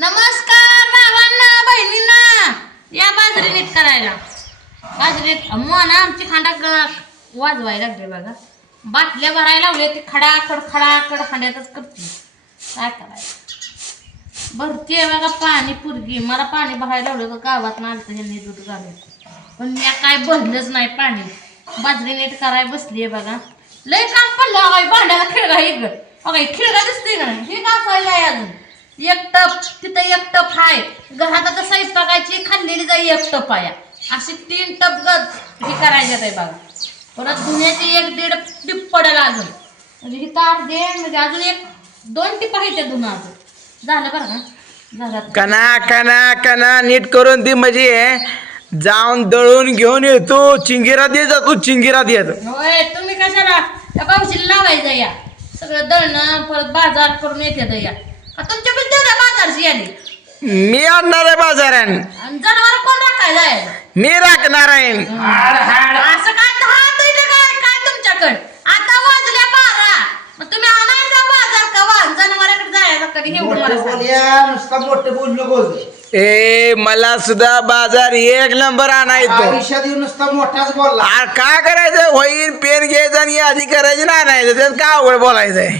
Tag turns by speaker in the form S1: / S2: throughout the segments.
S1: नमस्कार भावांना बहिणींना. या बाजरी नीट करायला. बाजरीत मन आमची खांडा ग- वाजवायला लागले बघा. बाटल्या भरायला लावले ते खडाखड खडाखड खांड्यातच करते. काय करायचं? भरतीये बघा पाणी पुरगी. मला पाणी भरायला लावलं तर गावात आलतं ह्यांनी दूध घालायचं पण मी काय भरलंच नाही पाणी. बाजरी नीट कराय आहे बघा. लय काम पडलं. भांड्याला खिळगा इकडं बघा खिळगा दिसते का नाही? हे घासायला आहे अजून? एक टप तिथं एक टप आहे घरात स्वयंपाकाची खाल्लेली जाई एक टप आहे. अशी तीन टप गज हे करायचे आहे बघा परत धुण्याची एक दीड टिप पडेल अजून म्हणजे ही तार दे म्हणजे अजून एक दोन टिप आहे त्या धुणं अजून. झालं बरं का? झालं.
S2: कना कना कना नीट करून ती म्हणजे. जाऊन दळून घेऊन येतो चिंगिरा दे जातो चिंगिरा देत
S1: होय तुम्ही कशाला? त्या पावशीला लावायचं या. सगळं दळणं परत बाजार करून येते या. तुमच्या पण तेवढ्या बाजारची यादी
S2: मी आणणार आहे बाजारान.
S1: आणि जनावर कोण राखायला आहे?
S2: मी राखणार आहे.
S1: असं काय दहा इथे काय काय तुमच्याकडे? आता वाजल्या बारा. मग तुम्ही आणायचा बाजार का वा जनावराकडे जायचा कधी हे
S3: मोठे
S1: मला सांगा.
S3: बोलया नुसता मोठे बोल नको.
S2: ए मला सुद्धा बाजार एक नंबर आणायचो.
S3: आयुष्यात येऊन नुसता मोठाच बोलला.
S2: आ, काय करायचं होईन पेन घ्यायचं आणि यादी करायची ना आणायचं. त्यात काय अवघड बोलायचंय?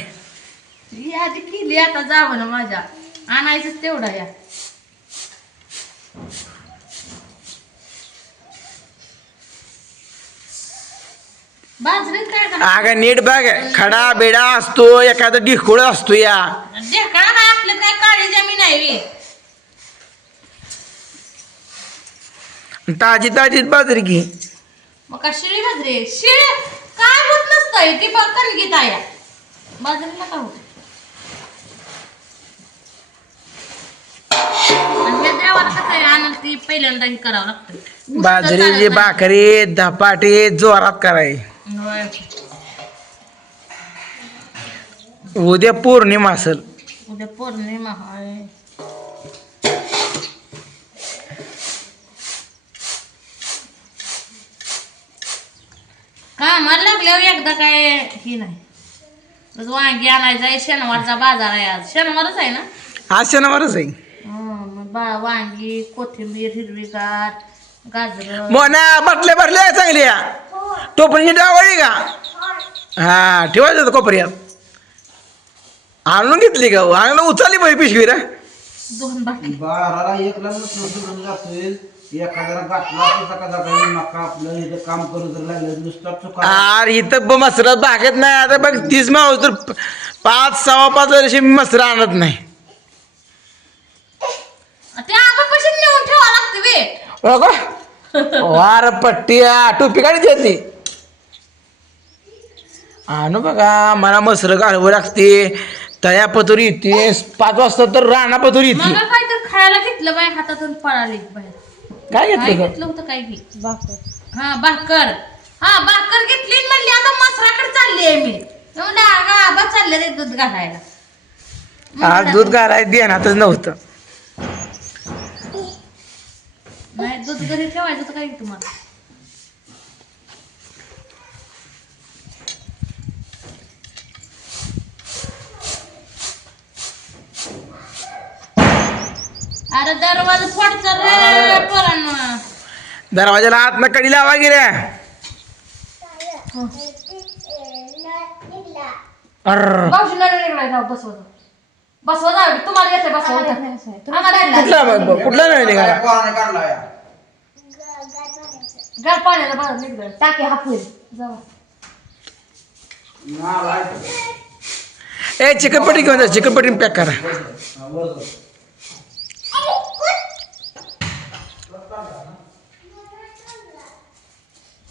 S1: ही आधी केली आता जावं ना माझ्या. आणायचंच तेवढं या. बाजरीत काय
S2: अगं नीट बघ खडा बिडा असतो एखादा ढिकुळ असतो या.
S1: ढेकळा काय आपल्या काय काळी जमीन आहे बी.
S2: ताजी ताजीच बाजरी घे.
S1: मग का शिळी बाजरी? शिळी? काय होत नसतंय ती बघ कणगीत आहे बाजरीला काय होत आणि हे देवाला कसं आहे आनंद ती पहिल्यांदा हे करावं लागतं.
S2: बाजरीची भाकरी धपाटी जोरात कराय. उद्या पौर्णिमा असल.
S1: उद्या पौर्णिमा आहे कामाला लागल्यावर एकदा काय हे नाही. वांगी आणायचं आहे शनिवारचा बाजार आहे आज. शनिवारच आहे ना?
S2: आज शनिवारच आहे.
S1: बा वांगी कोथिंबीर हिरवीगार गाजर.
S2: मोना बाटल्या भरल्या चांगल्या. टोपणीची डावळी का? हा ठेवायचं होतं कोपऱ्यात. आणून घेतली का आणून उचलली बाई पिशवी रे.
S1: दोन बाटली
S3: बाराला एक लग्न सोडून जातोय एखाद्याला गाठला असतो सकाळ सकाळी नका आपलं? इथं काम करू तर लागलं नुसता चुका.
S2: अरे इथं ब मसरात भागत नाही. आता बघ तीस मावस तर पाच सव्वा पाच वर्षी मी मसरा आणत नाही
S1: ते आपण कशी नेऊन ठेवा लागते बे
S2: बघा वार पट्ट्या टोपी काढी घेतली आणू बघा मला मसर घालवं लागते तया पतोरी येते पाच वाजता तर राणा पतोरी
S1: मग
S2: येते
S1: काय तर खायला घेतलं बाय हातातून पळाली बाहेर
S2: काय
S1: काय
S2: घेतलं
S1: घेतलं होतं काय घे हा भाकर हा भाकर घेतली आणि म्हणली आता मसराकडे चालली आहे मी म्हणलं अगं आबा चालले रे दूध घालायला
S2: का आज दूध घालाय ध्यानातच नव्हतं
S1: दूध घरी ठेवायचं काय घे तुम्हाला. अरे दरवाजा फोडचा रे पोरांनो.
S2: दरवाजाला आत न कडी लावा अर्र.
S1: जाऊ बसवतो बसवा जाऊ तुम्हाला येते
S2: कुठला
S1: नाही.
S2: ब- कुठला नाही निघाला?
S1: गार पाण्याला बाहेर निघलं टाके हापून जाऊ.
S3: नालाय.
S2: ए चिकनपट्टी घेऊन जा चिकनपट्टी पॅक करा.
S3: हा.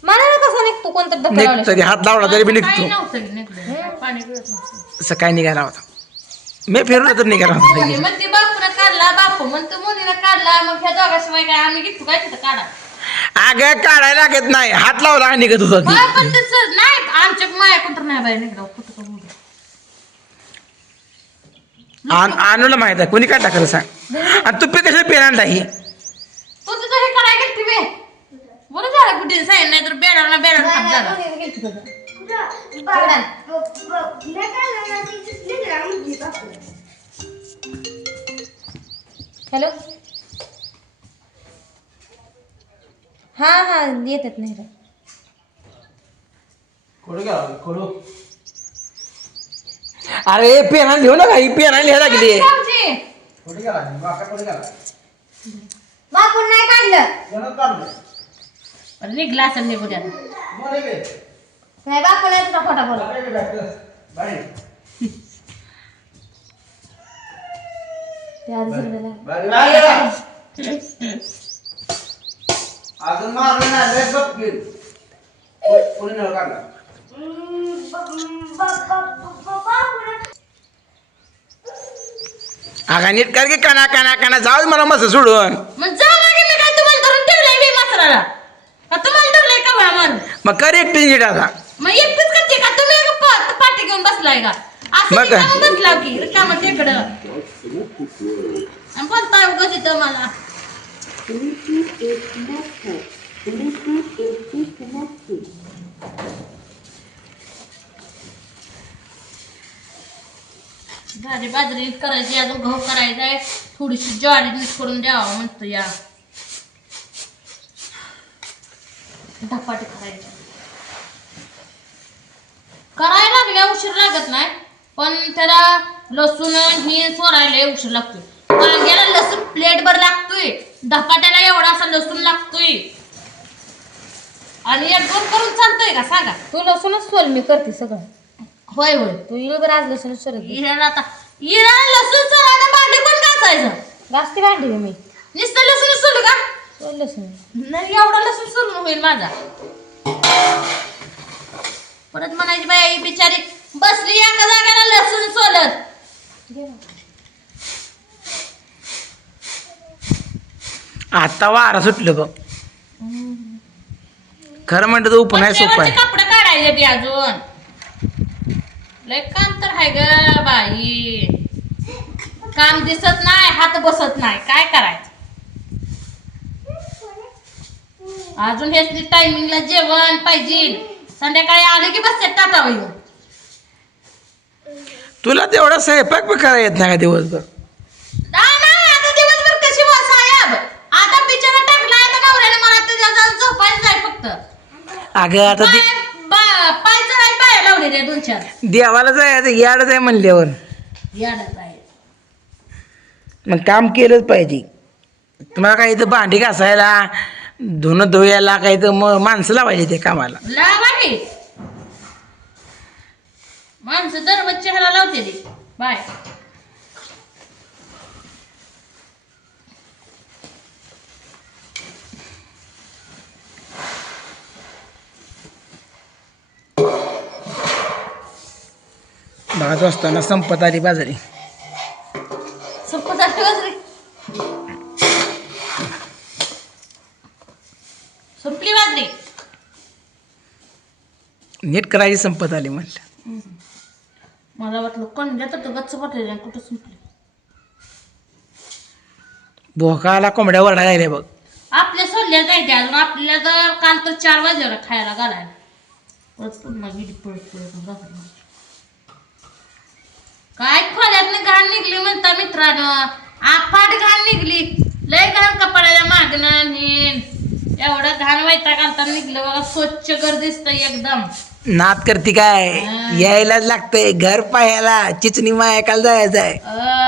S1: मला कसं निघतो कोणतं
S2: तरी हात लावला तरी बी
S1: काही
S2: निघतो.
S1: नव्हतं निघलं. पाणी पिळत नव्हतं
S2: सकाळी निघाला होता? मी फिरलो तर निघाला होता.
S1: मग ते काढला बापू मग तो मुलीला काढला मग ह्या दोघाशिवाय काय आम्ही घेतो काय तिथं काढा.
S2: अगं काढायला लागत नाही हात लावला आणि निघत होता
S1: पण तसं नाही आमच्या नाही कुठं का बोलू.
S2: आणूला माहीत आहे कोणी काय टाकलं सांग आणि तुपी कशाला पेन आणला ही
S1: तू तुझं हे काढाय गेलती बे बरं झालं कुठे सांगितलं नाही तर खात झालं
S4: हॅलो हां हां येतात नाही
S2: अरे पेना लिहू नका ही पेना लिहायला लागली.
S4: बापून नाही काढलं.
S1: निघला असेल निघू द्या.
S4: नाही बापून नाही तुझा खोटा बोला. ते आज झरलेलं आहे.
S3: अजून मारून कोणी नळ काढला?
S2: अगा नीट कर की काना काना काना. जाऊ दे मला मस्त सोडून.
S1: मग जा मागे मी काय तुम्हाला धरून ठेवलंय मी मात्राला का तुम्हाला ठेवलंय का वया मारून?
S2: मग कर एकटी नीट आता.
S1: मग एकटीच करते का? तुम्ही का प- पाठी घेऊन बसलाय का? असं
S2: मग काय?
S1: रिकामं बसला की रिकामं तिकडं. आणि बोलताय उगाच इथं मला. भाजी बाजरी करायची अजून गहू करायचा आहे. थोडीशी ज्वारी नीट करून द्यावं म्हणतो या. धपाटे करायचे. करायला लागल्या उशीर लागत नाही पण त्याला लसूण ही सोरायला उशीर लागतो वांग्याला लसूण प्लेट भर लागतोय. धपाट्याला एवढा असा लसूण लागतोय. आणि एक दोन करून चालतोय का? सांगा.
S4: तू लसूणच सोल मी करते सगळं.
S1: होय होय.
S4: तू येईल बरं आज लसूण सोलत
S1: इराला आता. इराला लसूण सोलायला भांडी कोण घासायचं?
S4: जास्ती भांडी मी.
S1: नुसतं लसूण सोलू का?
S4: सोल लसूण.
S1: नाही एवढा लसूण सोलून होईल माझा. परत म्हणायची बाई बिचारी बसली एका जागेला लसूण सोलत
S4: घे ना.
S2: आता वारा सुटलं बघ. खरं म्हणतं तर उपनाय सोपं आहे.
S1: कपडे काढायचे ते अजून. लय काम तर आहे ग बाई. काम दिसत नाही हात बसत नाही. काय करायचं? अजून हेच टायमिंगला जेवण पाहिजे. संध्याकाळी आले की बसते टाटावर येऊन.
S2: तुला तेवढा स्वयंपाक पण करायला येत नाही का दिवसभर
S1: नाही नाही आता दिवसभर कशी वा साहेब आता बिचारा टाकलाय आता नवऱ्याने मला तुझ्या जाऊन झोपायचं आहे फक्त
S2: अगं आता ते
S1: पाय लावले दोन चार.
S2: देवाला जायचं याडच आहे म्हणल्यावर.
S1: याडच आहे.
S2: मग काम केलंच पाहिजे. तुम्हाला काही इथं भांडी घासायला धुणं धुयाला काही तर मग माणसं लावायची ते कामाला.
S1: लावा माणसं दररोज चेहरा लावते बाय.
S2: भाज असताना संपत आली बाजारी.
S1: संपत आली बाजरी. संपली बाजरी.
S2: नीट करायची संपत आली म्हटलं
S1: मला वाटलं कोण देतात गच्च पटले कुठं संपली.
S2: भोकाला कोंबड्या वरडायला लागल्या बघ.
S1: आपल्या सोडल्या जायचे अजून. आपल्याला तर काल तर चार वाजल्यावर खायला घालायला. परत पुन्हा पळत पळत घालायला काय खोल्यात घाण निघली म्हणता मित्रानं? आफाट घाण निघली. लय घाण कपड्याला मागणं एवढं घाण व्हायचा घालता निघलं बघा स्वच्छ कर दिसतंय एकदम.
S2: नात करते काय. यायलाच लागतंय. घर पाहायला चिचणी मायाकाला जायचं आहे
S1: अं.